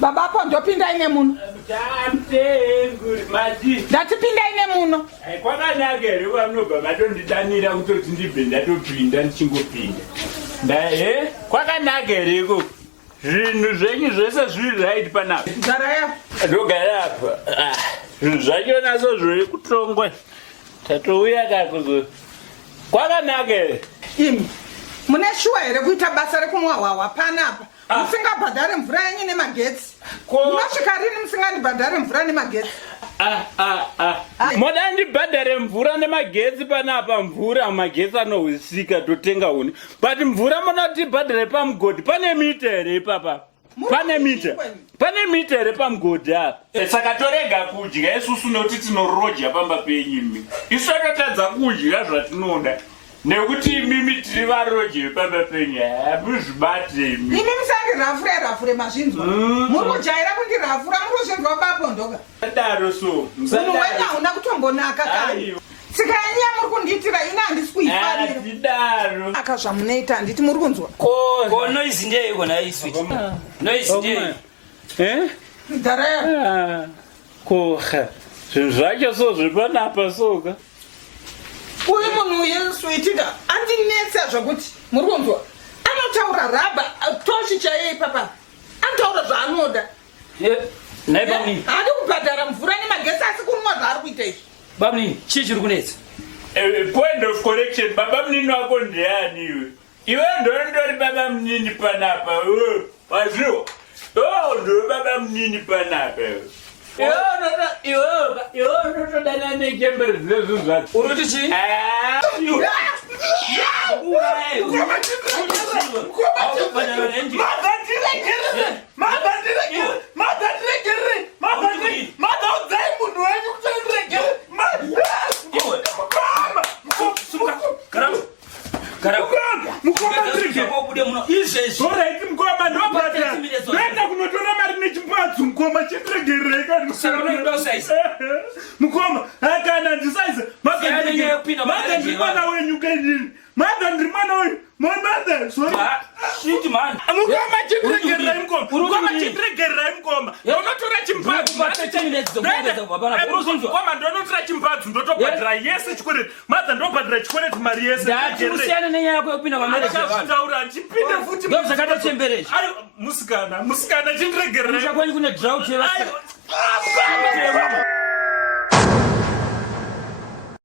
Baba hapo ndopinda ine muno. Ndatipinda ine muno. Kwakanakere vanobva vatondidanira kutoti ndibve ndatopinda ndichingopinda. Kwakanakereko. Zvinhu zvenyu zvese zviri right panapa. Ndaraya. Ndogara apa. Zvinhu zvacho naso zviri kutongwa. Tatouya kakuzo. Kwakanakere. Imi. Mune shuwa here kuita basa rekumwawawa panapa. Musingabhadhare mvura yenyu nemagetsi. Munosvika rini musingandibhadhare mvura nemagetsi? Moda ndibhadhare mvura nemagetsi panapa mvura magetsi anohwisika totenga huni. But mvura munoti bhadhare pamugodhi pane mita here ipapa. Pane mita here pamugodhi apa. Saka torega kudya isusu nekuti tinoroja pamba penyu. Isu totadza kudya zvatinoda. Nekuti mimi tiri varoje pamba penyu. Muzvibate imi. Imi musandirafure mazvinzwa. Muri kujaira kundirafura muri kuzvinzwa bapo ndoga. Daro so. Munhu wenyu hauna kutombonaka kani. Tsika yenyu yamuri kundiitira ine handisi kuifarira. Daro. Aka zvamunoita handiti muri kunzwa. Ko noise ndeye kona iswiti. Noise ndeye. Ndaraya. Koha. Zvinhu zvacho so zvipanapa soka. Uyu munhu yeswitika andinetsa zvokuti muri kunzwa. Anotaura raba toshi chaiye ipapa. Anotaura zvaanoda. Nai bamni. Hadi kubhadhara mvura nemagetsi asi kunwa zvaari kuita izvi. Bamni, chii chiri kunetsa? Point of correction, baba mnini wako ndiani iwe? Iwe ndori baba mnini panapa. Wazio. Ndo baba mnini panapa. Iwe ndo dana nekembere zezu zatu. Uruti chii? Mukoma, akana ndisaiza. Mwana wenyu kenini. Mother ndrimwana wenyu. Mother, sorry. Shit man. Mukoma chindregera imkoma. Mukoma chindregera imkoma. Unotora chimpatsu. Mukoma ndonotora chimpatsu ndotobhadhara yese chikwereti. Mother ndobhadhara chikwereti mari yese. Ndakusiyana nenyaya yako yopinda pamarriage yavanhu. Taura chipinda futi. Ndozvakatotemberecha. Musikana chindregera. Kucha kwenyu kune drought yevasikana.